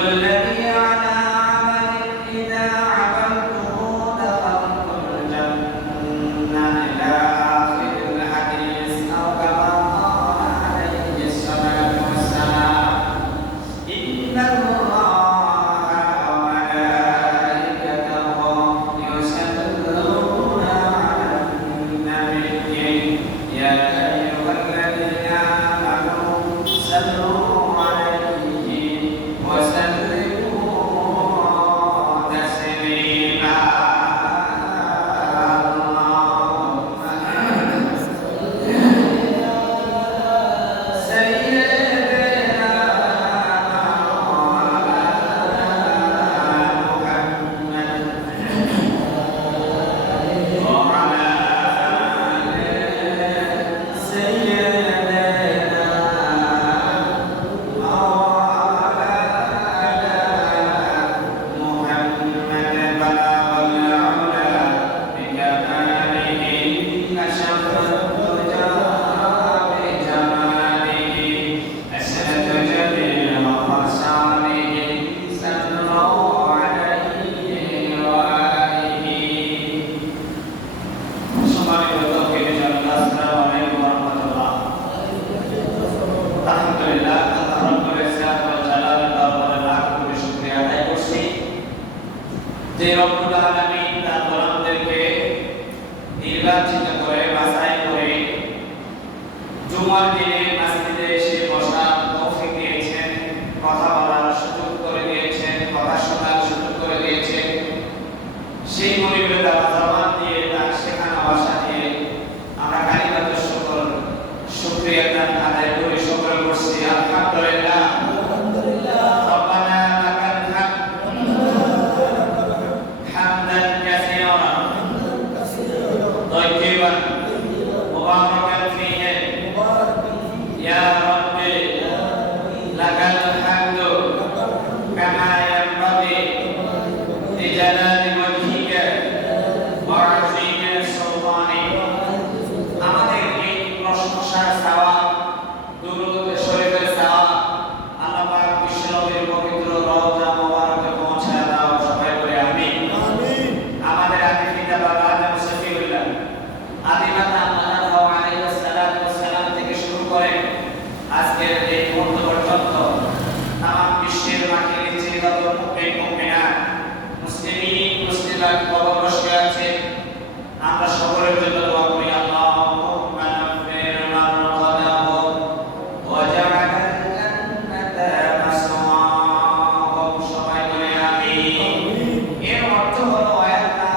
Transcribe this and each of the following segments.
الذي على عمل إذا عملته دخلت الجنة إلى آخر الحديث أو كما قال عليه الصلاة والسلام إن الله وملائكته يصلون على النبي يا أيها الذين آمنوا صلوا عليه وسلموا تسليما اللهم صل على سيدنا محمد وعلى آل سيدنا محمد بلغ العلا بكماله أشرف الدجى بجماله أسد جميع خصاله صلوا عليه وآله সম্মানিত তৌহিদি জনতা আসসালামু আলাইকুম ওয়া রাহমাতুল্লাহ আলহামদুলিল্লাহ আল্লাহ রাব্বুল ইজ্জাত ওয়াল জালালের দরবারে লাখ কোটি শুকরিয়া আদায় করছি যে রব্বুল আলামিন তার গোলামদেরকে নির্বাচিত করে বাছাই করে জুমার দিনে মসজিদে এসে বসার তৌফিক দিয়েছেন, কথা বলার সুযোগ করে দিয়েছেন, কথা শোনার সুযোগ করে দিয়েছেন। সেই মনিবের দ্বারা জবান দিয়ে তার শেখানো ভাষা দিয়ে আমরা কালিমাতুশ শুকর শুকরিয়া আদায় করে শুকর করছি আলহামদুলিল্লাহ। ربنا لك الحمد حمدا كثيرا طيبا مباركا فيه يا رب لك الحمد كما ينبغي لجلال وجهك وعظيم سلطانك আমাদের এই প্রশংসার সওয়াব দুরূদ শরীফের সওয়াব আল্লাহ পাক বিশ্বনবীর পবিত্র রওজা মোবারকে পৌঁছায় দাও সবাই বলে আমিন। আমাদের আদি পিতা বাবা আদম সফিউল্লাহ আদি মাতা আম্মা হাওয়া আলাইহিস সালাতু ওয়াস সালাম থেকে শুরু করে আজকের এই মুহূর্ত পর্যন্ত তামাম বিশ্বের মাটির নিচে যত মুমিন মুমিনাত মুসলিমিন মুসলিমাত কবর বসে আছে আমরা সকলের জন্য দোয়া করি আল্লাহুম্মা নাফির মারকাদাহু ওয়া জাআল আল-জান্নাতা মাসওয়াহুম সবাই বলে আমিন। এর অর্থ হলো হে আল্লাহ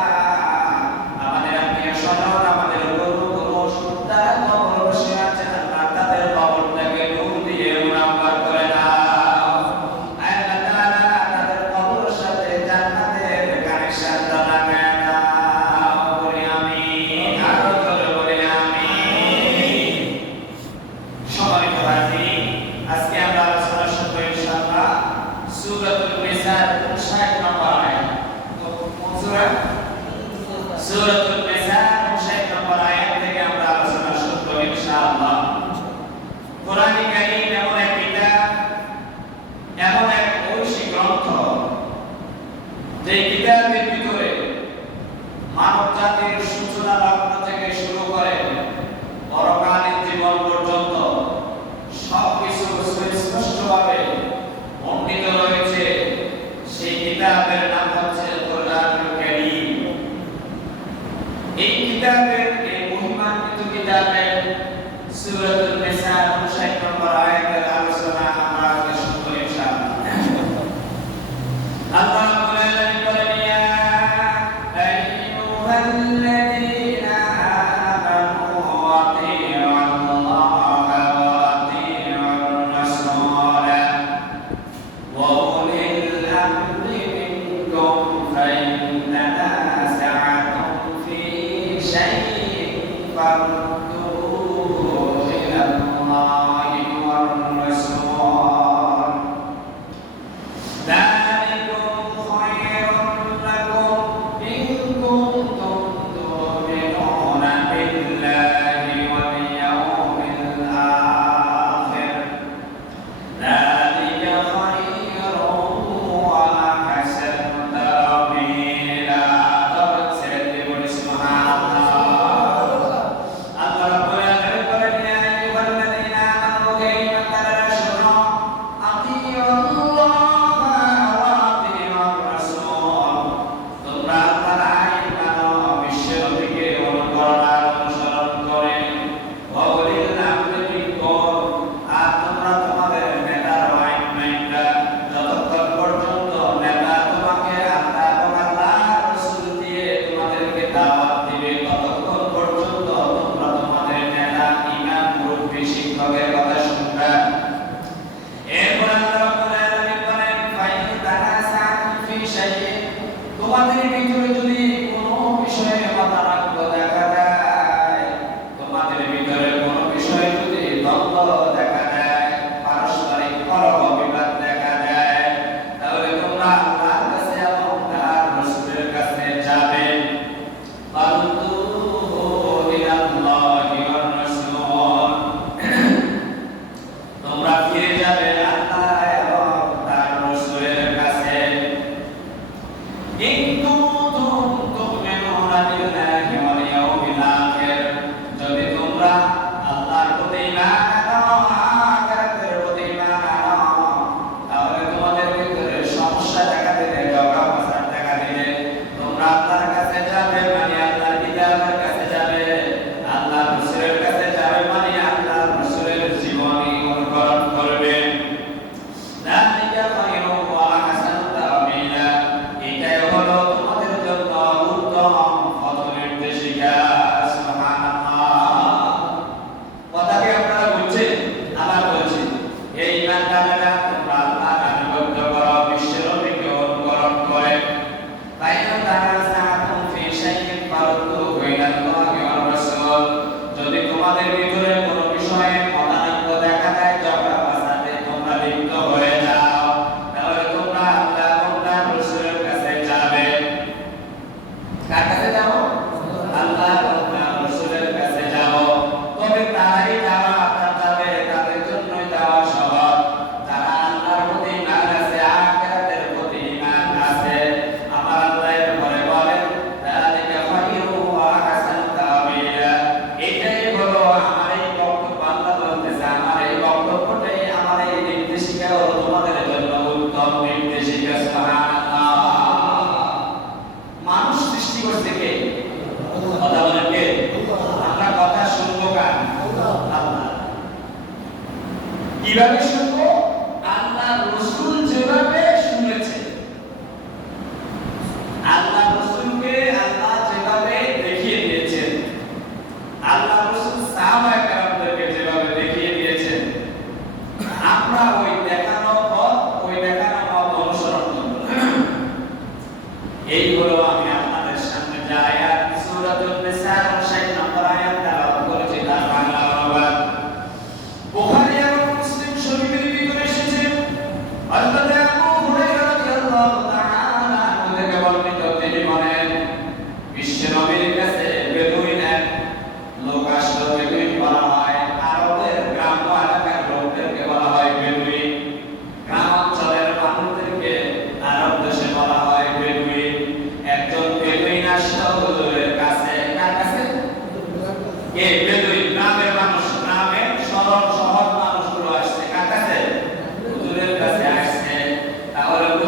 আমাদের আত্মীয় স্বজন আমাদের পূর্বপুরুষ যারা কবর বসে আছেন আল্লাহ তাদের কবরটাকে নূর দিয়ে মুনাফার করে দাও। হে আল্লাহ তাআলা তাদের কবরের সাথে জান্নাতের কানেকশন লাগায় দাও বলে আমিন। আরো জোরে বলে আমিন। সম্মানিত হাজিরিন আজকে আমরা আলোচনা শুরু ইনশাআল্লাহ সূরাতুন নিসার 59 নম্বর আয়াত। তো কোন সূরা? সূরাতুন নিসার 59 নম্বর আয়াত থেকে আমরা আলোচনা শুরু করব ইনশাআল্লাহ। কোরআন কারীম এমন এক কিতাব, এমন এক ঐশী গ্রন্থ যে কিতাবের ভিতরে মানব জাতির সূচনা লগ্ন থেকে শুরু করে পরকালীন জীবন পর্যন্ত সবকিছু সুস্পষ্টভাবে বর্ণিত রয়েছে। সেই কিতাবের নাম হচ্ছে কোরআনুল কারীম। এই কিতাবের এই মহিমান্বিত কিতাবের সূরাতুন নিসা 59 নম্বর আয়াতের আলোচনা আমরা আজকে শুরু করি ইনশাআল্লাহ। আল্লাহ বলেন ইয়া আইয়ুহাল্লাযীনা আমানু আতিউল্লাহ ওয়া আতিউর রাসূলা ওয়া উলিল আমরি মিনকুম ফাইন তানাযা'তুম ফি শাইইন ফারুদ্দুহু ইলাল্লাহি ওয়ার রাসূল যালিকুম খায়রুন লাকুম ইন কুনতুম তু'মিনুনা বিল্লাহি ওয়াল ইয়াউমিল আখির যালিকা খায়রুন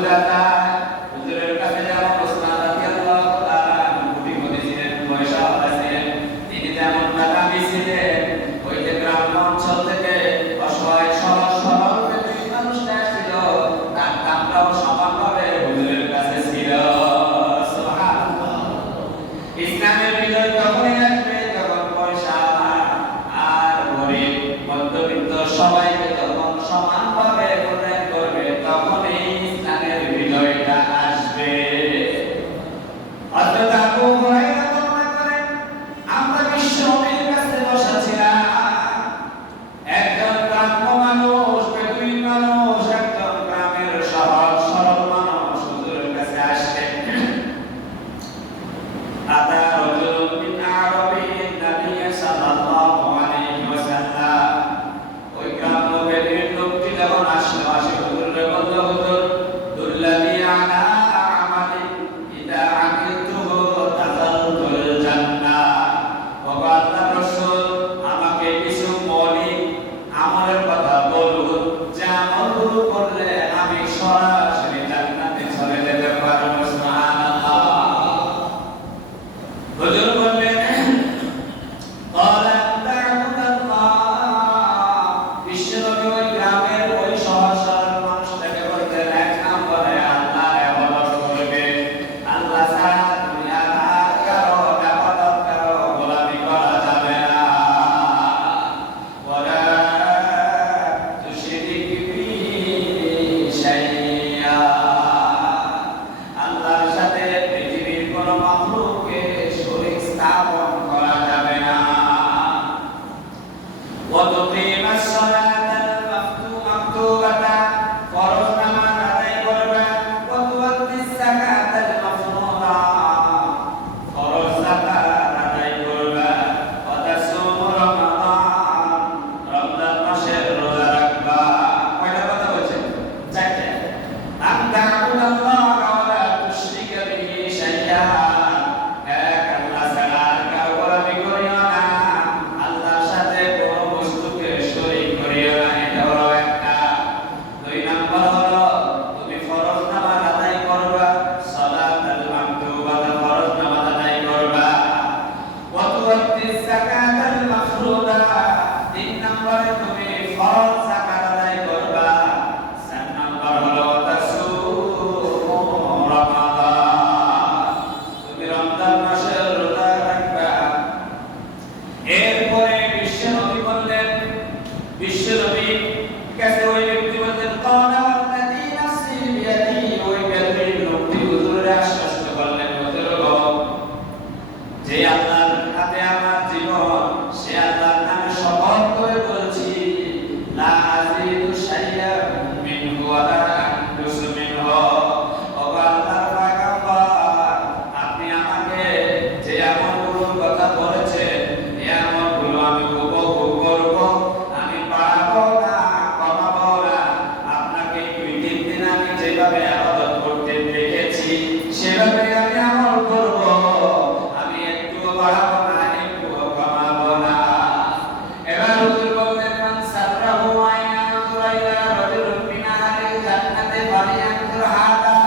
বোঝা যায় হুজুরের কাছে যেমন ওসমান রাদিয়াল্লাহু তাআলা কোটি কোটি ছিলেন, পয়সা ছিলেন, তিনি যেমন টাকাবি ছিলেন, ওই যে গ্রাম অঞ্চল থেকে অসহায় সহজ সরল ব্যক্তি মানুষরা ছিল, তার দামটাও সমানভাবে হুজুরের কাছে ছিল। সুবহানাল্লাহ। ইসলামের বিজয় তখনই আসবে যখন পয়সা আর গরিব মধ্যবিত্ত সবাইকে যখন সমানভাবে প্রদান করবে, তখনই ইসলামের বিজয়টা আসবে। হযরত আবু হুরায়রা বর্ণনা করেন, আমরা বিশ্ব নবীর কাছে বসা ছিলাম, একজন গ্রাম্য মানুষ, বেদুইন মানুষ, একজন গ্রামের সহজ সরল মানুষ হুজুরের কাছে আসলেন। আতা রাজুলুন মিন আরাবিয়্যিন নবী সাল্লাল্লাহু আলাইহি ওয়াসাল্লাম। ওই গ্রাম্য বেদুইন লোকটি যখন আসলো, আসে হুজুরকে বলল, হুজুর দুল্লানি আলা আমালিন ইদা আমিলতুহু দাখালতুল জান্নাহ। ও আল্লাহর রাসূল, আমাকে কিছু মৌলিক আমলের কথা বলুন, যে আমলগুলো করলে আমি সরাসরি জান্নাতে চলে যেতে পারব। সুবহানাল্লাহ। হুজুর বললেন, ক্বালা তা'বুদাল্লাহ। বিশ্বনবী ওই গ্রামের ওই সহজ সরল মানুষটাকে বলতেন, এক নম্বরে আল্লাহর ইবাদত করবে, আল্লাহ ছাড়া দুনিয়ার আর কারো ইবাদত কারো গোলামি করা যাবে না। ওয়ালা তুশরিক বিহি শাইআ। আল্লাহর সাথে পৃথিবীর কোনো মাখলুককে শরীক স্থাপন করা যাবে না। ওয়া তুকিমাস সালাতাল মাকতুবাতা। ফরজ নামাজ আদায় করবে। ওয়া তুআদ্দিস যাকাতাল মাফরুদা। ফরজ যাকাত আদায় করবে। ওয়া তাসুমু রমাদান। রমজান মাসের রোজা রাখবা। কয়টা কথা বলছেন? চারটা। আন তা'বুদাল্লাহ ওয়া লা তুশরিকা বিহি শাইআ। এক আল্লাহ ছাড়া আর কারো গোলামি করিও না, আল্লাহর সাথে কোনো বস্তুকে শরীক করিও না। এটা হলো একটা। দুই নাম্বার হলো তুমি ফরজ নামাজ আদায় করবা, সালাতাল মাকতুবাতা, ফরজ নামাজ আদায় করবা। ওয়া তুআদ্দিস যাকাতাল মাফরুদা। তিন নম্বরে তুমি ফরজ যাকাত আদায় করবা। চার নম্বর হলো ওয়া তাসুমু রমাদান। তুমি রমজান মাসের রোজা রাখবা। এরপরে বিশ্বনবী বললেন, বিশ্বনবী কাছে ওই ব্যক্তি বললেন, ক্বালা ওয়াল্লাযী নাফসি বিয়াদিহি। ওই বেদুইন লোকটি হুজুরের আশ্বস্ত করলেন, হুজুর গো, যে আল্লাহর হাতে আমার জীবন, সে আল্লাহর নামে শপথ করে বলছি, লা আযীদু শাইআন মিনহু ওয়া লা আনকুসু মিনহু। ও আল্লাহর পয়গম্বর, আপনি আমাকে যে আমলগুলোর কথা বলেছেন, এই আমলগুলো আমি হুবহু করব, আমি বাড়াবো না, কমাবো না। আপনাকে 2-3 দিন আমি যেভাবে ইবাদত করতে দেখেছি, সেভাবে আমি আমল করব। আমি একটুও বাড়াবো না, একটুও কমাবো না। এবার হুজুর বললেন, মান সাররাহু আইয়ানজুরা ইলা রাজুলিন মিন আহলিল জান্নাতি ফালিয়ানজুর হাদা।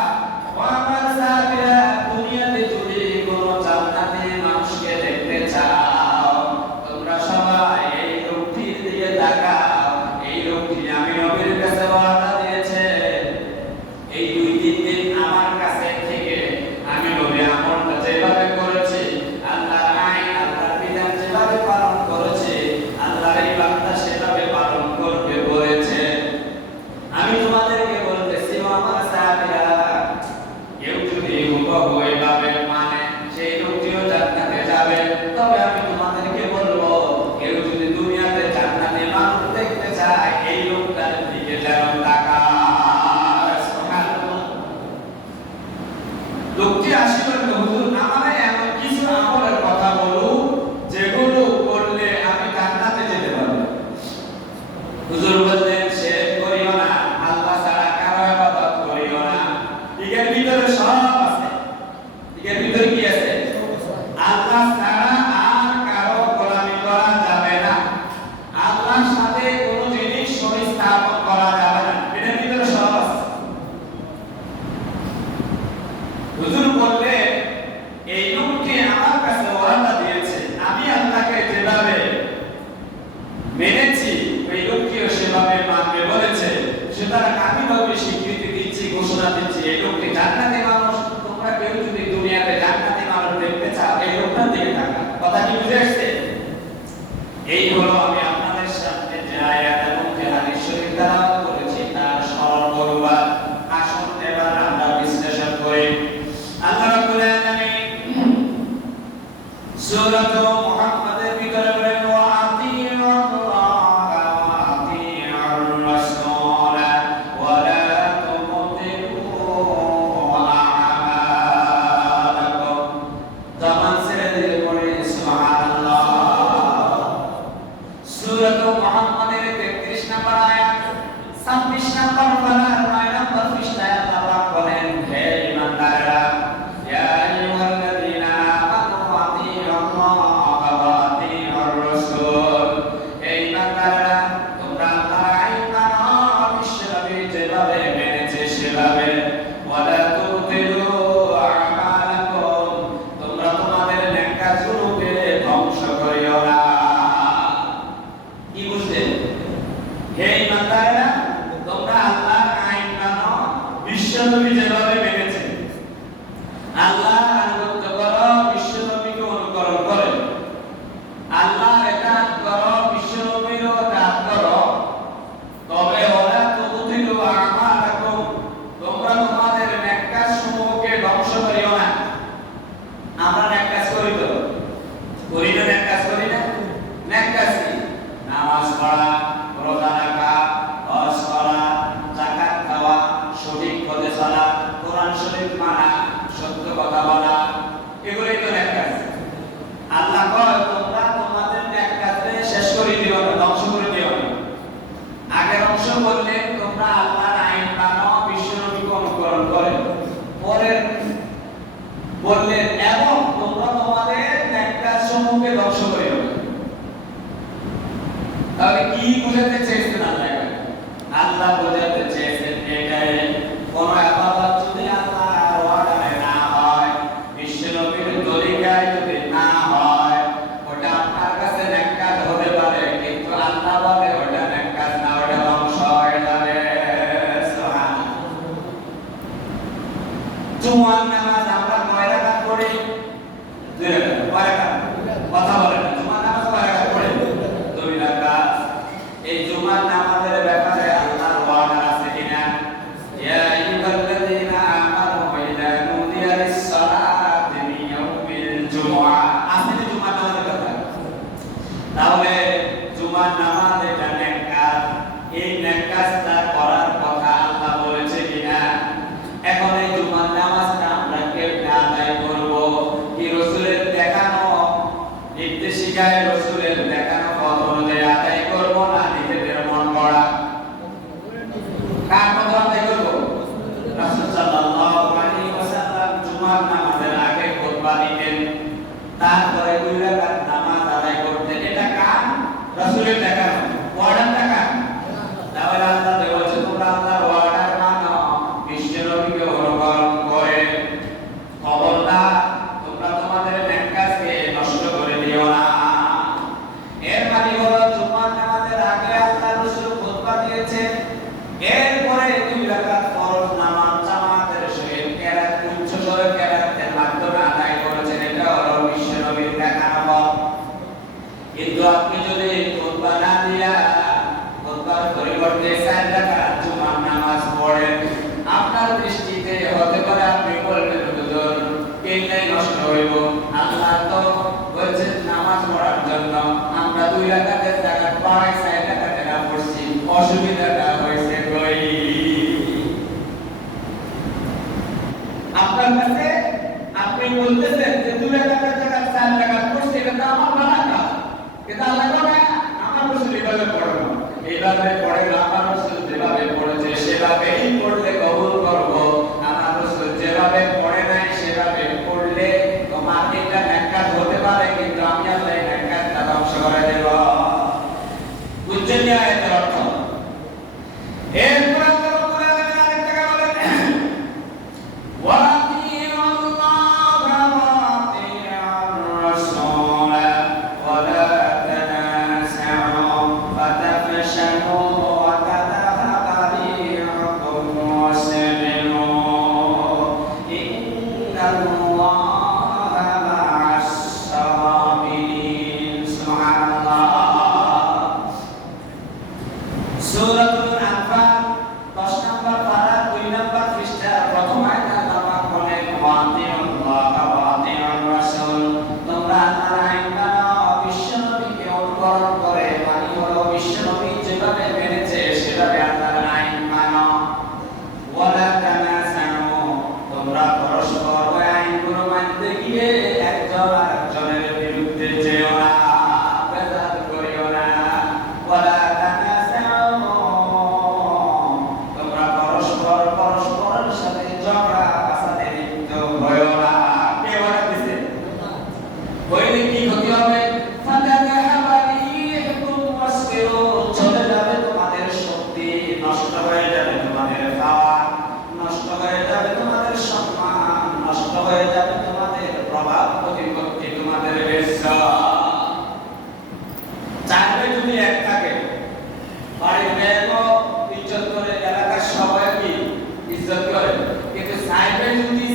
ও আমার সাহাবীরা, দুনিয়াতে যদি কোনো জান্নাতি মানুষকে দেখতে চাও, তোমরা সবাই এই লোকটির দিকে তাকাও। এই লোকটি আমি নবীর কাছে ওয়াদা দিয়েছে, এই 2-3 দিন আমার কাছে থেকে আমি নবী আমলটা যেভাবে করেছি, আল্লাহর আইন, আল্লাহর বিধান যেভাবে পালন করেছে, আল্লাহর এই বান্দা সেভাবে পালন করবে বলেছে। আমি তোমাদেরকে বলতেছি, ও আমার সাহাবীরা, কেউ যদি হুবহু এভাবে মানে, সেই লোকটিও জান্নাতে যাবে। তবে আমি তোমাদেরকে বলবো, কেউ যদি দুনিয়াতে জান্নাতি মানুষ দেখতে চায়, এই লোকটার দিকে যেন তাকায়। সুবহানাল্লাহ। লোকটি আসি বলল, হুজুর, আমারে এমন কিছু আমলের কথা বলুন যেগুলো করলে আমি জান্নাতে যেতে পারবো। হুজুর বললেন, শিরক করিও না, আল্লাহ ছাড়া কারো ইবাদত করিও না। এর ভিতরে সব আছে। এর ভিতরে কি আছে? আল্লাহ ছাড়া আর কারো গোলামি করা যাবে না, আল্লাহর সাথে কোনো জিনিস শরীক স্থাপন করা যাবে না। এর ভিতরে সব আছে। জান্নাতি মানুষ, তোমরা কেউ যদি দুনিয়াতে জান্নাতি মানুষ দেখতে চাও এই লোকটার দিকে তাকাও। কথা কি বুঝে আসছে? এই হলো আমি আপনাদের সামনে যে আয়াত এবং যে হাদিস শরীফ তেলাওয়াত করেছি তার সরল অনুবাদ। আসুন এবার আমরা বিশ্লেষণ করি। আল্লাহ রাব্বুল আলামিন সূরা মুহাম্মাদের ভিতরে বলেন ওয়া আতিউল্লাহ ওয়া আতিউর রাসূল ওয়া লা তুবতিলু আমালাকুম। জবান ছেড়ে দিয়ে পড়ে সুবহানাল্লাহ। সূরা মুহাম্মাদের 33 নম্বর আয়াত 26 নম্বর পারার 9 নম্বর পৃষ্ঠায় আল্লাহ পাক বলেন, হে ঈমানদাররা, ইয়া আইয়ুহাল্লাযীনা আমানু আতিউল্লাহ ওয়া আতিউর রাসূল। হে ঈমানদাররা, তোমরা আল্লাহর আইন মানো, বিশ্বনবী যেভাবে মেনেছে সেভাবে। ওয়া লা তুবতিলু আমালাকুম, তোমরা তোমাদের নেক কাজগুলোকে ধ্বংস করিও না। কি বুঝলেন? হে ঈমানদাররা, তোমরা আল্লাহর আইন মানো, বিশ্বনবী যেভাবে মেনেছে। আল্লাহর আনুগত্য করো, বিশ্বনবীকে অনুকরণ করো। আল্লাহর ইতাআত করো, বিশ্বনবীর ইতাআত করো। তবে ওয়ালা তুবতিলু আমালাকুম, তোমরা তোমাদের নেক কাজসমূহকে ধ্বংস করিও না। আমরা নেক কাজ করি তো? করি না? নেক কাজ করি না? নেক কাজ কি? নামাজ পড়া, রোজা রাখা, হজ করা, যাকাত দেওয়া, সঠিক পথে চলা, কোরআন শরীফ মানা, সত্য কথা বলা, এগুলোই তো নেক কাজ। আল্লাহ কয় তোমরা তোমাদের নেক কাজে শেষ করে দিও না, ধ্বংস করে দিও না। আগের অংশ বললেন তোমরা আল্লাহর আইন মানো, বিশ্বনবীকে অনুকরণ করে। পরের বললেন এবং তোমরা তোমাদের নেক কাজসমূহকে ধ্বংস করিও না। তাহলে কি বুঝাতে চেয়েছেন আল্লাহ? আল্লাহ বোঝাতে চেয়েছেন এটাই, কোন ইবাদত যদি আল্লাহর ওয়াদায় না হয়, বিশ্বনবীর তরিকায় যদি না হয়, ওটা আপনার কাছে নেক কাজ হতে পারে, কিন্তু আল্লাহ বলে ওটা নেক কাজ না, ওটা ধ্বংস হয়ে যাবে। সুবহানাল্লাহ। জুমার নামাজ আমরা কয় রাকাত পড়ি? 2 রাকাত। কয় রাকাত? কথা বলেন না। জুমার নামাজ কয় রাকাত পড়ি? 2 রাকাত। এই জুমার নামাজের ব্যাপারে আল্লাহর ওয়াদা আছে কিনা? ইয়া আইয়ুহাল্লাযীনা আমানু ইযা নুদিয়া লিস-সালাতি মিন ইয়াউমিল জুমআ। আসলে জুমার নামাজের কথা। তাহলে জুমার নামাজ এটা নেক কাজ। এই নেক কাজটা করার কথা আল্লাহ বলেছে কিনা? এখন এই জুমার নামাজটা আমরা কেমনে আদায় করব? কি রাসূলের দেখানো নির্দেশিকায়, রাসূলের দেখানো পথ অনুযায়ী আদায় করব না নিজেদের মন গড়া? কার কথা আদায় করব? রাসূল সাল্লাল্লাহু আলাইহি ওয়াসাল্লাম জুমার নামাজের আগে খুতবা দিতেন, তারপরে 2 রাকাত নামাজ আদায় করতেন। এটা কার? রাসূলের দেখানো ওয়ার্ডারটা কার? তাহলে আল্লাহ বলেছে তোমরা আল্লাহর ওয়ার্ডার মানো, বিশ্বনবীকে অনুকরণ করে। খবরদার তোমরা তোমাদের নেক কাজকে নষ্ট করে দিও না। এর মানে হলো জুমার নামাজের আগে আল্লাহ রাসূল খুতবা দিয়েছেন, এরপরে 2 রাকাত ফরজ নামাজ জামাতের সহিত কেরাত, উচ্চ স্বরে কেরাতের মাধ্যমে আদায় করেছেন। এটা হলো বিশ্বনবীর দেখানো পথ। কিন্তু আপনি যদি খুতবা না দিয়া খুতবার পরিবর্তে 4 রাকাত জুমার নামাজ পড়েন, আপনার দৃষ্টিতে হতে পারে আপনি বলবেন হুজুর কেমনে নষ্ট হইব? আল্লাহ তো বলেছেন নামাজ পড়ার জন্য, আমরা 2 রাকাতের জায়গায় 4 রাকাতে না পড়ছি, অসুবিধাটা হয়েছে কই? আপনার কাছে আপনি বলতেছেন যে 2 রাকাতের জায়গায় 4 রাকাত পড়ছি, এটা তো আমার বানানো, কিন্তু আল্লাহ বলে আমার রাসূল এইভাবে পড়ে না, এইভাবে পড়ে না। আমার রাসূল যেভাবে পড়েছে সেভাবেই পড়লে কবুল করব। আমার রাসূল যেভাবে পড়ে নাই সেভাবে পড়লে তোমার এটা নেক কাজ হতে পারে, কিন্তু আমি আল্লাহ এই নেক কাজটা ধ্বংস করে দেব। বুঝছেন না এর অর্থ? এরপর আল্লাহ রাব্বুল আলামিন আরেকটা কথা বলেন, ওয়া আতিউল্লাহ ওয়া আতিউর রাসূল ওয়া লা তানাসাউ ফাতাফশালু ওয়া তাযহাবা রিহুকুম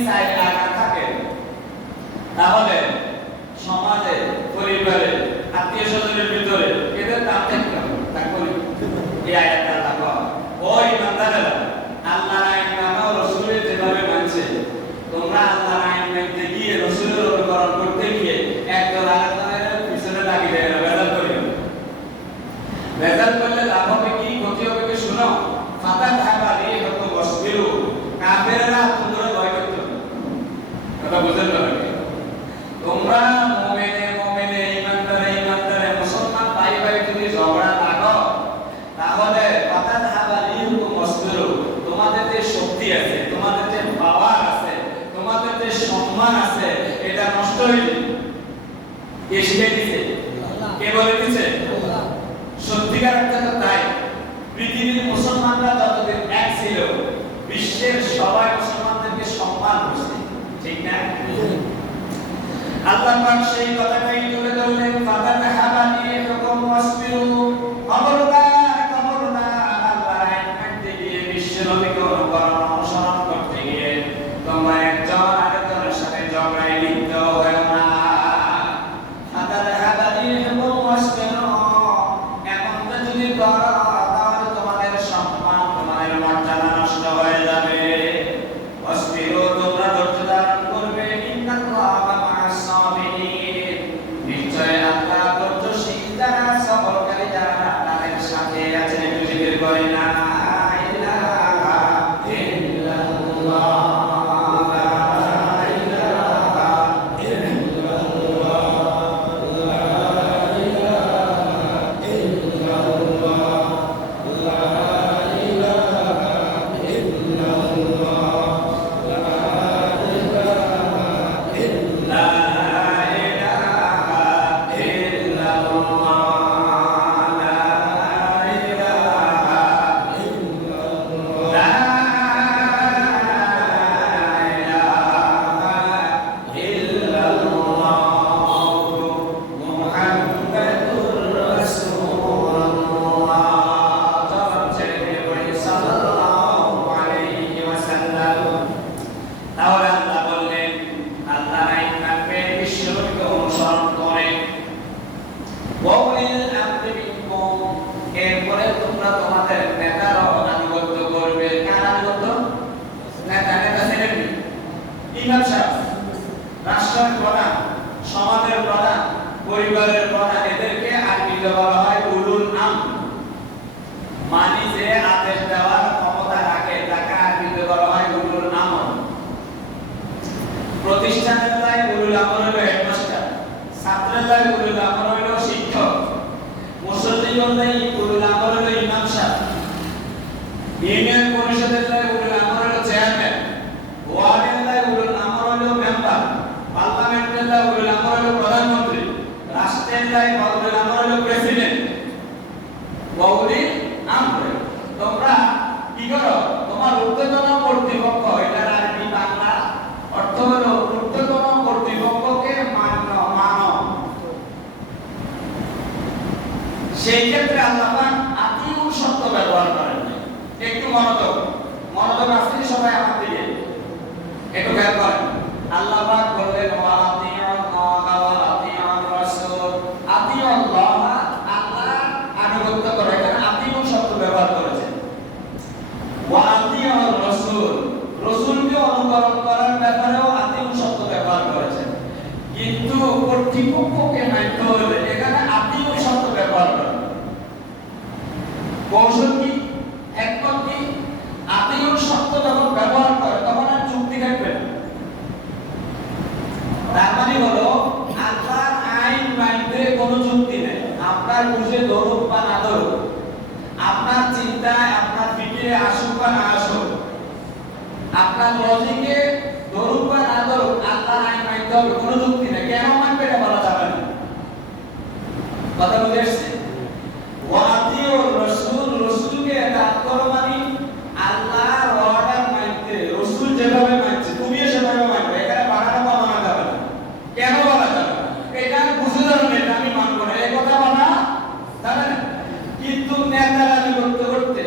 চাই লাগা থাকে, তাহলে সমাজে, পরিবারে, আত্মীয় স্বজনের ভিতরে এদের দাম থাকতে হবে। তারপরে এই আয়াতটা দেখো, ওই ইমানদারেরা আল্লাহর আইন মানো, রাসূলের যেভাবে মানছে, তোমরা আল্লাহর আইন মানতে গিয়ে রাসূলের অনুকরণ করতে গিয়ে একদল আরেকজনের পিছনে লাগিয়ে দেয় না, বেজাল করিও। বেজাল করলে লাভ হবে কি, ক্ষতি হবে কি শুনো। ফাতা থাকা দিয়ে হতো বসবিরু, কাফেররা তোমরা ভয় করতে হবে। কথা বুঝেন না? তোমরা মুমিনে ইমানদারে মুসলমান ভাই ভাই যদি ঝগড়া লাগো, তাহলে ফাতা থাকা দিয়ে হতো বসবিরু, তোমাদের যে শক্তি আছে, তোমাদের যে পাওয়ার আছে, তোমাদের যে সম্মান আছে, এটা নষ্ট হয়ে যাবে। কে শিখিয়ে দিয়েছে? কে বলে দিয়েছে? সত্যিকার একটা তো তাই। পৃথিবীর মুসলমানরা যতদিন এক ছিল, বিশ্বের সবাই মুসলমানদেরকে সম্মান করছে, ঠিক না? আল্লাহ পাক সেই কথাটাই তুলে ধরলেন, ফাতানা হাবানি হুকুম ওয়াসবিরু, খবরদার আল্লাহর আইন মানতে গিয়ে, বিশ্ব নবীকে অনুসরণ করতে গিয়ে তোমরা একজন আরেকজনের সাথে ঝগড়ায় লিপ্ত হও না। ফাতানা হাবানি হুকুম ওয়াসবিরু, এমনটা যদি করো তাহলে তোমাদের সম্মান, তোমাদের মর্যাদা নষ্ট হয়ে যাবে। ওয়াসবিরু, তোমরা ধৈর্য ধারণ করবে, ইন্নাল্লাহা মা'আস সাবিরিন, নিশ্চয় আল্লাহ ধৈর্যশীল যারা, সবরকারী যারা তাদের সাথে আছেন। একটু জিকির করি না ইলাহা ইল্লাল্লাহ। এরপরে তোমরা তোমাদের নেতার আনুগত্য করবে। কার আনুগত্য? নেতা ছিলেন ইমাম সাহেব, রাষ্ট্রের প্রধান, সমাজের প্রধান, পরিবারের প্রধান, এদেরকে আরবিতে বলা হয় উলুল আমর। মানে যে আদেশ দেওয়ার ক্ষমতা রাখে তাকে আরবিতে বলা হয় উলুল আমর। প্রতিষ্ঠানের লাই উলুল আমর হলো হেডমাস্টার, ছাত্রের লাই উলুল আমর হলো শিক্ষক, মুসল্লিদের লাই উলুল আমর হলো ইমাম সাহেব, ইউনিয়ন পরিষদের লাই উলুল আমর হলো চেয়ারম্যান, ওয়ার্ডের লাই উলুল আমর হলো মেম্বার, পার্লামেন্টের লাই উলুল আমর হলো প্রধানমন্ত্রী, রাষ্ট্রের লাই উলুল আমর হলো প্রেসিডেন্ট। উলুল আমর তোমরা কি করো? তোমার ঊর্ধ্বতন কর্তৃপক্ষ, এটার আরবি বাংলা অর্থ হলো ঊর্ধ্বতন কর্তৃপক্ষকে মানো। সেই ক্ষেত্রে আল্লাহ পাক আতিউ শব্দ ব্যবহার করেন। একটু মনোযোগ আসলে সবাই আমার দিকে একটু খেয়াল করেন। আল্লাহ পাক বললেন ওয়া আতিউল্লাহ ওয়া আতিউর রাসূল। আতিউল্লাহ আল্লাহ আনুগত্য করে, এখানে আতিউ শব্দ ব্যবহার করেছেন। ওয়া আতিউর রাসূল, রাসূলকে অনুকরণ করার ব্যাপারেও আতিউ শব্দ ব্যবহার করেছেন। কিন্তু কর্তৃপক্ষকে মানতে হলে এখানে আতিউ শব্দ ব্যবহার করেন। কৌশল কি? একমত কি? আতিউ শব্দ যখন ব্যবহার করে তখন আর যুক্তি থাকবে না। তার মানে হলো আল্লাহর আইন মানতে কোনো যুক্তি নেই। আপনার বুঝে ধরুক বা না ধরুক, আপনার চিন্তায় আপনার ফিকিরে আসুক বা না আসুক, আপনার লজিকে ধরুক বা না ধরুক, আল্লাহর আইন মানতে হবে, কোনো যুক্তি নেই। কেন মানবে এটা বলা যাবে না। কথা বুঝে আসছে? ওয়া আতিউর রাসূল, রাসূলকে এতাত করো মানে আল্লাহর অর্ডার মানতে, রাসূল যেভাবে মানছে তুমিও সেভাবে মানবে। এখানে বাড়ানো কমানো যাবে না। কেন বলা যাবে না? এটা বুঝে ধরুন, এটা আমি মানব না, এই কথা বলা যাবে না। কিন্তু নেতার আনুগত্য করতে,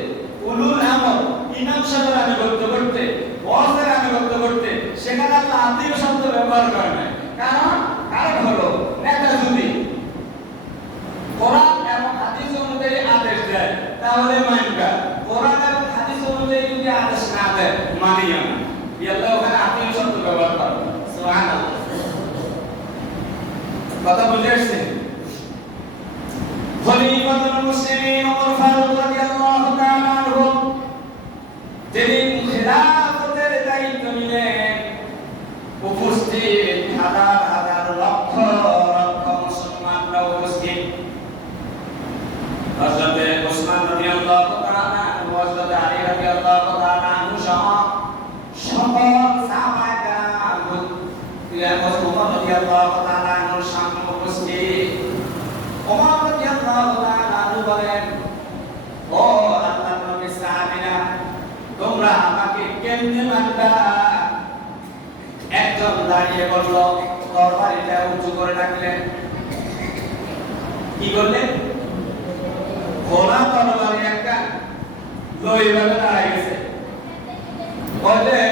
উলুল আমর ইমাম সাহেবের আনুগত্য করতে, বসের আনুগত্য করতে, সেখানে আত্মীয় শব্দ ব্যবহার করে না, কারণ হলো নেতা যদি কোরআন এবং হাদিস অনুযায়ী আদেশ দেয় তাহলে মানবা, কোরআন এবং হাদিস অনুযায়ী যদি আদেশ না দেয় মানিও না। আল্লাহ ওখানে আত্মীয় শব্দ ব্যবহার করে। সুবহানাল্লাহ। কথা বুঝে আসছে? খলিফাতুল মুসলিমিন ওমর ফারুক রাদিয়াল্লাহু তাআলা আনহু যেদিন খিলাফতের দায়িত্ব নিলেন, উপস্থিত হাজার হাজার লক্ষ লক্ষ মুসলমানরা উপস্থিত। হযরত ওসমান রাদিয়াল্লাহু তাআলা আনহু, হযরত আলী রাদিয়াল্লাহু তাআলা আনহু সহ সকল সাহাবায়ে কেরাম ওমর রাদিয়াল্লাহু তাআলা আনহুর সামনে উপস্থিত। ওমর রাদিয়াল্লাহু তাআলা আনহু বলেন, ও আল্লাহর নবীর সাহাবীরা, তোমরা আমাকে কেমনে মানবা? একজন দাঁড়িয়ে বলল, তরবারিটা উঁচু করে রাখলেন। কি করলেন? ঘোড়া তরবারি একটা লইভাবে দাঁড়ায় গেছে। বললেন,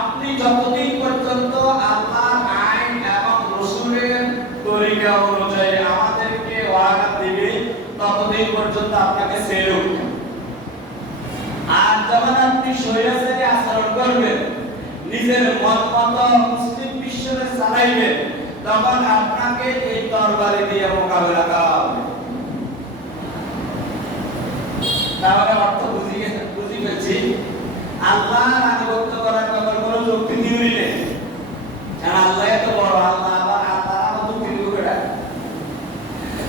আপনি যতদিন পর্যন্ত আল্লাহর আইন এবং রাসূলের তরিকা অনুযায়ী আমাদেরকে ওয়াদা দিবে ততদিন পর্যন্ত আপনাকে ছেড়ে উঠব। আর যখন আপনি স্বৈরাচারী আচরণ করবেন, নিজের মত মতো মুসলিম বিশ্বকে চালাইবেন, তখন আপনাকে এই তরবারি দিয়ে মোকাবেলা করা হবে। তাহলে অর্থ বুঝি ফেলছি, আল্লাহর আনুগত্য করার ব্যাপারে কোনো যুক্তি থিওরি নেই। কারণ আল্লাহ এত বড়, আল্লাহ আবার আল্লাহর মতো কিছু করে।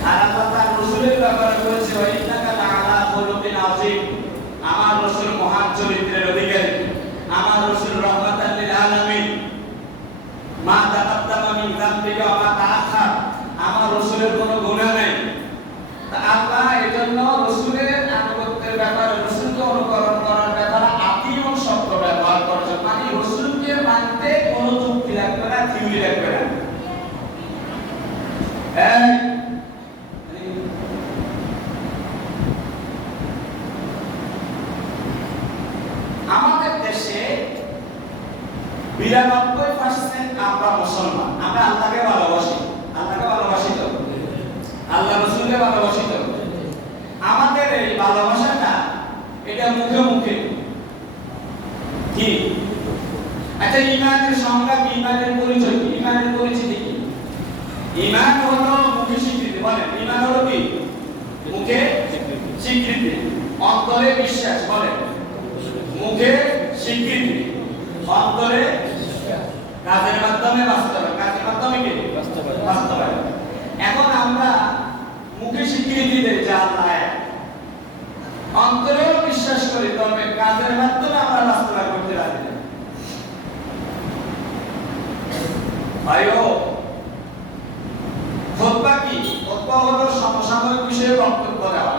আর আল্লাহ তার রাসূলের ব্যাপারে বলেছে, ইন্নাকা লাআলা খুলুকিন আযীম। আমার রাসূল মহান চরিত্রের অধিকারী, আমার রাসূল রাহমাতাল লিল আলামিন, মা তাকাদ্দামা মিন যামবিকা ওয়া মা তাআখার। আমার রাসূলের কোনো গুনাহ নেই। তা আল্লাহ এজন্য রাসূলের আনুগত্যের ব্যাপারে, রাসূলকে অনুকরণ করার ব্যাপারে আতিও শব্দ ব্যবহার করেছে। মানে রাসূলকে মানতে কোনো যুক্তি লাগবে না, থিওরি লাগবে না। আমাদের দেশে 92% আমরা মুসলমান, আমরা আল্লাহকে ভালোবাসি। আল্লাহকে ভালোবাসি তো, আল্লাহ রাসূলকে ভালোবাসি তো। আমাদের এই ভালোবাসাটা এটা মুখে মুখে কি? আচ্ছা, ঈমানের সংজ্ঞা কি? ঈমানের পরিচয় কি? ঈমানের পরিচিতি কি? ঈমান হলো মুখে স্বীকৃতি। বলেন, ঈমান হলো কি? মুখে স্বীকৃতি, অন্তরে বিশ্বাস। বলেন, মুখে স্বীকৃতি, অন্তরে কাজের মাধ্যমে বাস্তবায়ন। কাজের মাধ্যমে কি? বাস্তবায়ন। এখন আমরা মুখে স্বীকৃতি দেই যে আল্লাহ এক, অন্তরেও বিশ্বাস করি, তবে কাজের মাধ্যমে আমরা বাস্তবায়ন করতে রাজি না। ভাইও, খুতবা কি? খুতবা হলো সমসাময়িক বিষয়ে বক্তব্য দেওয়া।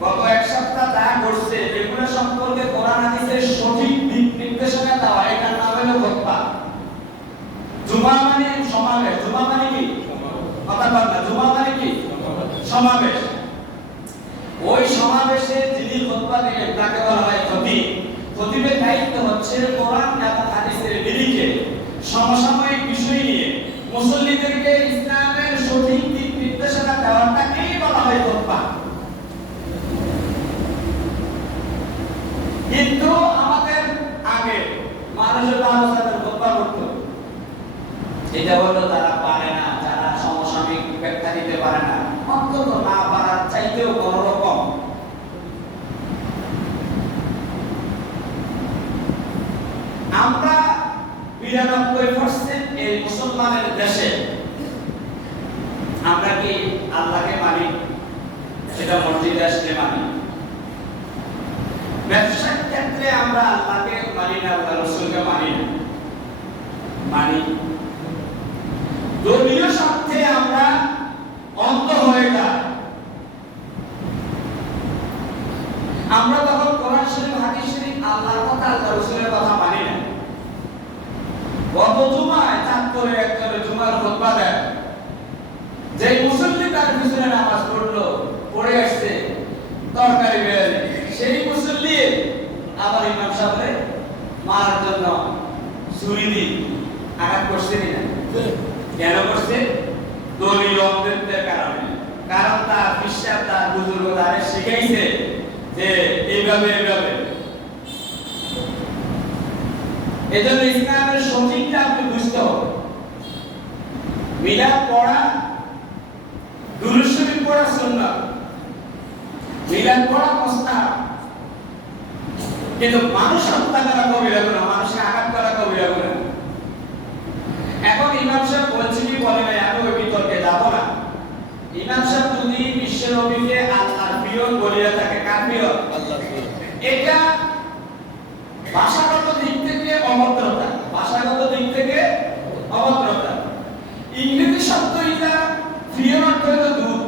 গত এক সপ্তাহ যা ঘটছে এগুলো সম্পর্কে কোরআন হাদিসের সঠিক দিক নির্দেশনা দেওয়া, এটার নাম হলো খুতবা। জুমা মানে সমাবেশ। জুমা মানে কি? কথা বল না। জুমা মানে কি? সমাবেশ। ওই সমাবেশে যিনি খুতবা দেন তাকে বলা হয় খতিব। খতিবের দায়িত্ব হচ্ছে কোরআন এবং হাদিসের নিরিখে সমসাময়িক বিষয় নিয়ে মুসল্লিদেরকে ইসলামের সঠিক দিক নির্দেশনা দেওয়াটাকেই বলা হয় খুতবা। কিন্তু আমাদের আগে মানুষের আলোচনার খুতবা করত, এটা হলো তারা পারে না, যারা সমসাময়িক ব্যাখ্যা দিতে পারে না, অন্তত না পারার চাইতেও বড় রকম। আমরা 92% এই মুসলমানের দেশে আমরা কি আল্লাহকে মানি? সেটা মসজিদে আসলে মানি। ব্যবসার ক্ষেত্রে আমরা আল্লাহকে মানি না, আল্লাহ রাসূলকে মানি না। মানি। ধর্মীয় স্বার্থে আমরা অন্ধ হয়ে যাই। আমরা তখন কোরআন শরীফ, হাদিস শরীফ, আল্লাহর কথা, আল্লাহ রাসূলের কথা মানি না। গত জুমায় চাঁদপুরে একজন জুমার খুতবা দেন, যে মুসল্লি তার পিছনে নামাজ পড়লো, পড়ে আসছে তরকারি বেড়ে, সেই মুসল্লি আবার ইমাম সাহেবের মারার জন্য ছুরি দিয়ে আঘাত করছে না? কেন করছে? দলীয় অন্ধত্বের কারণে। কারণ তার বিশ্বাস, তার বুজুর্গ তারে শিখাইছে যে এইভাবে এইভাবে। এজন্য ইসলামের সঠিকটা আপনি বুঝতে হবে। মিলাদ পড়া, দুরূদ শরীফ পড়া সুন্নাত, মিলাদ পড়া মুস্তাহাব, কিন্তু মানুষ হত্যা করা কবিরা গুনাহ, মানুষকে আঘাত করা কবিরা গুনাহ। এখন ইমাম সাহেব বলছে কি বলে না, আমি ওই বিতর্কে যাব না। ইমাম সাহেব যদি বিশ্ব নবীকে আল্লাহর প্রিয় বলিয়া থাকে, কার প্রিয়? আল্লাহর প্রিয়। এটা ভাষাগত দিক থেকে অভদ্রতা, ভাষাগত দিক থেকে অভদ্রতা। ইংরেজি শব্দ এটা প্রিয় অর্থ হলো দুধ।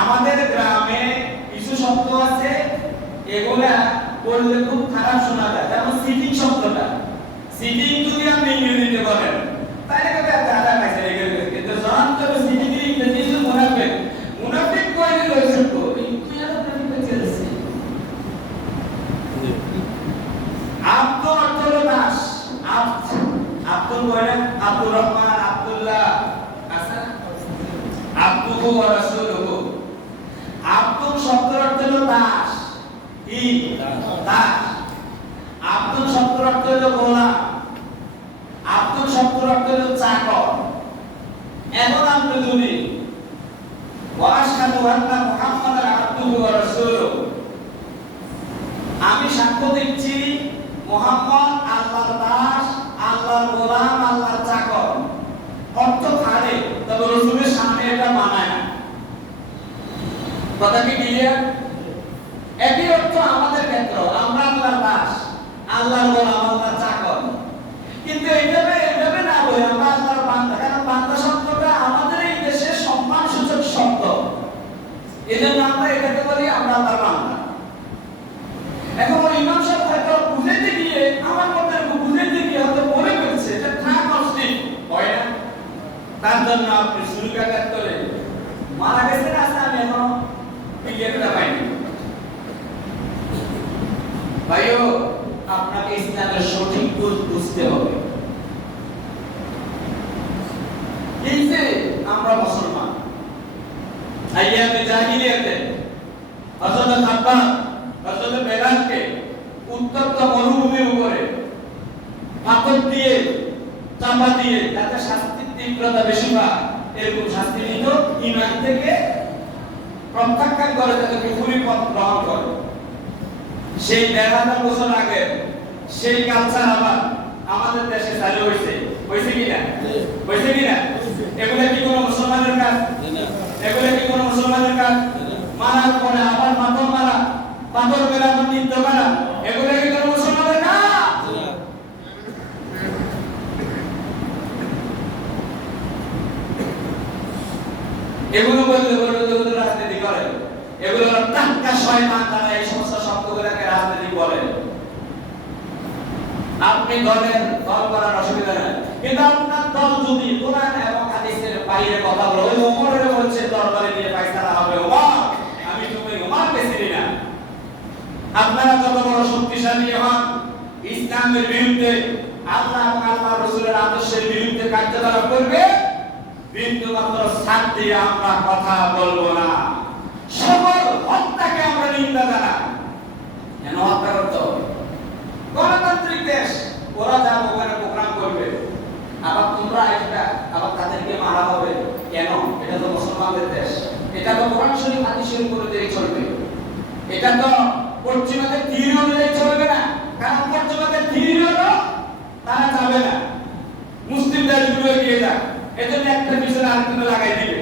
আমাদের গ্রামে কিছু শব্দ আছে এগুলা বললে খুব খারাপ শোনা যায়, যেমন সিটিং শব্দটা। সিটিং যদি আপনি ইংরেজিতে বলেন তাহলে কবে দাদা কাছে লেগে গেছে, কিন্তু যখন তবে সিটিং এর ইংরেজি মুনাফিক, মুনাফিক কইলে লইছে তো তুই আর আপনি বলছিস। আব্দুল অর্থ হলো দাস, আব্দুল কইলেন আব্দুর রহমান, আব্দুল্লাহ, আচ্ছা আব্দুহু ওয়া রাসূলুহু। আব্দুল শব্দের অর্থ হলো দাস, কি দাস। আব্দুল শব্দের অর্থ হলো গোলাম, আব্দুল শব্দের অর্থ হলো চাকর। এখন আপনি যদি ওয়াশহাদু আন্না মুহাম্মাদান আবদুহু ওয়া রাসূলুহু, আমি সাক্ষ্য দিচ্ছি মুহাম্মদ আল্লাহর দাস, আল্লাহর গোলাম, আল্লাহর চাকর, অর্থ খালে, তবে রাসূলের সামনে এটা মানায় না। কথা কি ক্লিয়ার? একই অর্থ আমাদের ক্ষেত্রে, আমরা আল্লাহর দাস, আল্লাহর গোলাম, আল্লাহর চাকর, কিন্তু এইভাবে না বলে আমরা আল্লাহর বান্দা। কারণ বান্দা শব্দটা আমাদের এই দেশের সম্মানসূচক শব্দ, এজন্য আমরা এটাকে বলি আমরা আল্লাহর বান্দা। এখন ওই ইমাম সাহেব হয়তো বুঝাইতে গিয়ে, আমার মতে বুঝাইতে গিয়ে হয়তো বলে ফেলছে, এটা ট্রাক অস্টিক হয় না। তার জন্য আপনি শুরু কাটার করে মারা গেছে না, আছে আমি এখনো ক্লিয়ারটা পাইনি। ভাইও, আপনাকে ইসলামের সঠিক বুঝতে হবে। এই যে আমরা মুসলমান, আইয়ামে জাহিলিয়াতে হযরত খাব্বাব, হযরত বেলালকে উত্তপ্ত মরুভূমির উপরে পাথর দিয়ে, চাপা দিয়ে, যাতে শাস্তির তীব্রতা বেশি হয় এরকম শাস্তি দিত, ঈমান থেকে প্রত্যাখ্যান করে, তাকে কুফরি পথ গ্রহণ করে। সেই ১,৫০০ বছর আগে সেই কালচার আবার আমাদের দেশে চালু হয়েছে। হয়েছে কিনা? হয়েছে কিনা? এগুলো কি কোনো মুসলমানের কাজ? এগুলো কি কোনো মুসলমানের কাজ? মারার পরে আবার পাথর মারা, পাথর মেরা, নৃত্য করা, এগুলো কি কোনো মুসলমানের কাজ? এগুলো বলতে বলতে রাজনীতি করে, এগুলো টাটকা শয়তান, তারা এই সমস্ত শব্দগুলোকে রাজনীতি বলে। আপনি দল করার অসুবিধা নেই, কিন্তু আপনার দল যদি কোরআন এবং হাদিসের বাইরে কথা বলে, ওই ওমরের বলছে দরবারে নিয়ে ফায়সালা হবে, ওমর আমি তুমি ওমরকে চিনি না। আপনারা যত বড় শক্তিশালী হন, ইসলামের বিরুদ্ধে, আল্লাহ এবং আল্লাহর রাসূলের আদর্শের বিরুদ্ধে কার্যকলাপ করবে, বিন্দু মাত্র ছাড় দিয়ে আমরা কথা বলবো না। সকল হত্যাকে আমরা নিন্দা জানাই। কেন হত্যা করতে হবে? গণতান্ত্রিক দেশ, ওরা যা ওখানে প্রোগ্রাম করবে, আবার তোমরা একটা আবার তাদেরকে মারা হবে কেন? এটা তো মুসলমানদের দেশ, এটা তো কোরআন শরীফ হাদিস শরীফ অনুযায়ী চলবে। এটা তো পশ্চিমাদের থিওরি অনুযায়ী চলবে না। কারণ পশ্চিমাদের থিওরি হলো তারা যাবে না, মুসলিম দেশগুলো এগিয়ে যাক, এজন্য একটা পিছনে আরেকটা লাগাই দিবে।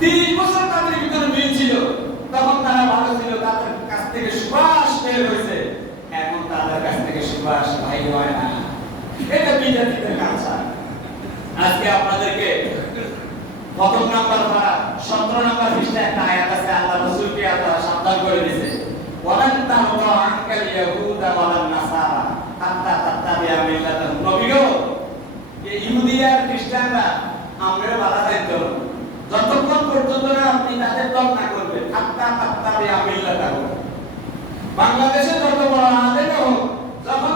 30 বছর তাদের ভিতরে মিল ছিল, তখন তারা ভালো ছিল, তাদের কাছ থেকে সুবাস বের হয়েছে। এখন তাদের কাছ থেকে সুবাস ভাই হয় না। এটা বিজাতিদের কালচার। আজকে আপনাদেরকে প্রথম নাম্বার পারা 17 নাম্বার পৃষ্ঠায় একটা আয়াত আছে, আল্লাহ রাসূলকে আল্লাহ সাবধান করে দিয়েছে, ওয়ালান তারদা আনকাল ইয়াহুদা ওয়ালান নাসারা হাত্তা তাত্তাবিআ মিল্লাতাহুম। নবী গো, এই ইহুদি আর খ্রিস্টানরা আমরা বাধা দিতে হবে যতক্ষণ পর্যন্ত না আপনি তাদের দল না করবেন, হাত্তা তাত্তাবিআ মিল্লাতাহুম। বাংলাদেশে যত বড় আলেম হোক, যখন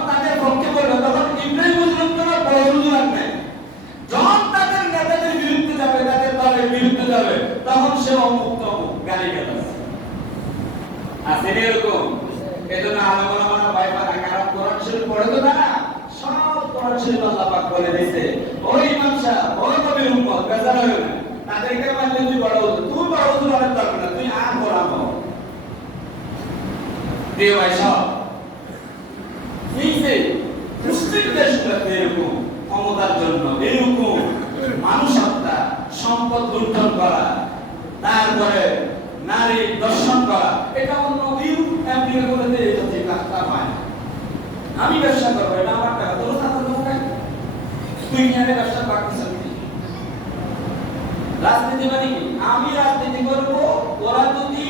শরীফ পড়ে তো না, সব কোরআন শরীফ আল্লাহ পাক বলে দিয়েছে ওই ইমাম সাহেব ওই নবীর উম্মত বেজার হবে না, তাদেরকে মানলে তুই বড় হতো, তুই বড় হতো অনেক দরকার না, তুই আর কোরআন হও। প্রিয় ভাই সব এই যে মুসলিম দেশগুলোতে এরকম ক্ষমতার জন্য এরকম মানুষ হত্যা, সম্পদ লুণ্ঠন করা, তারপরে নারী দর্শন করা, এটা অন্য ইউরোপ আমেরিকা গুলোতে এই জাতীয় কাজটা হয় না। আমি ব্যবসা করবো, এটা আমার টাকা, তোর টাকা দরকার, তুই নিয়ে ব্যবসা করছিস। রাজনীতি মানে কি? আমি রাজনীতি করবো, ওরা যদি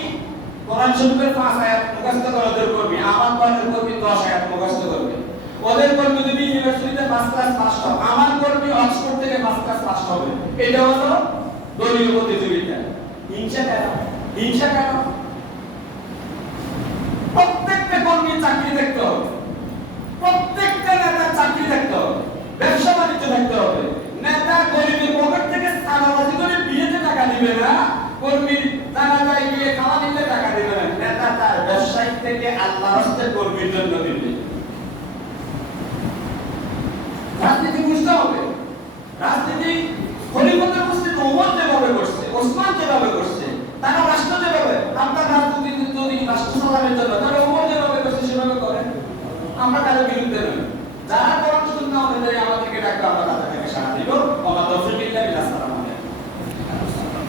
কোরআন শরীফের 5 আয়াত মুখস্থ করে ওদের কর্মী, আমার দলের কর্মী 10 আয়াত মুখস্থ করবে। ওদের কর্মী যদি ইউনিভার্সিটিতে 5 ক্লাস পাস করে, আমার কর্মী অক্সফোর্ড থেকে 5 ক্লাস পাস হবে। এটা হলো দলীয় প্রতিযোগিতা। হিংসা কেন? হিংসা কেন? প্রত্যেকটা কর্মী চাকরি দেখতে হবে, প্রত্যেকটা নেতার চাকরি দেখতে হবে, ব্যবসা বাণিজ্য দেখতে হবে। নেতা গরিবের পকেট থেকে চাঁদাবাজি করে বিয়েতে টাকা দিবে না, কর্মীর জানাজায় গিয়ে খাওয়া দিলে টাকা দিবে না। নেতা তার ব্যবসায়িক থেকে আল্লাহর রাস্তায় কর্মীর জন্য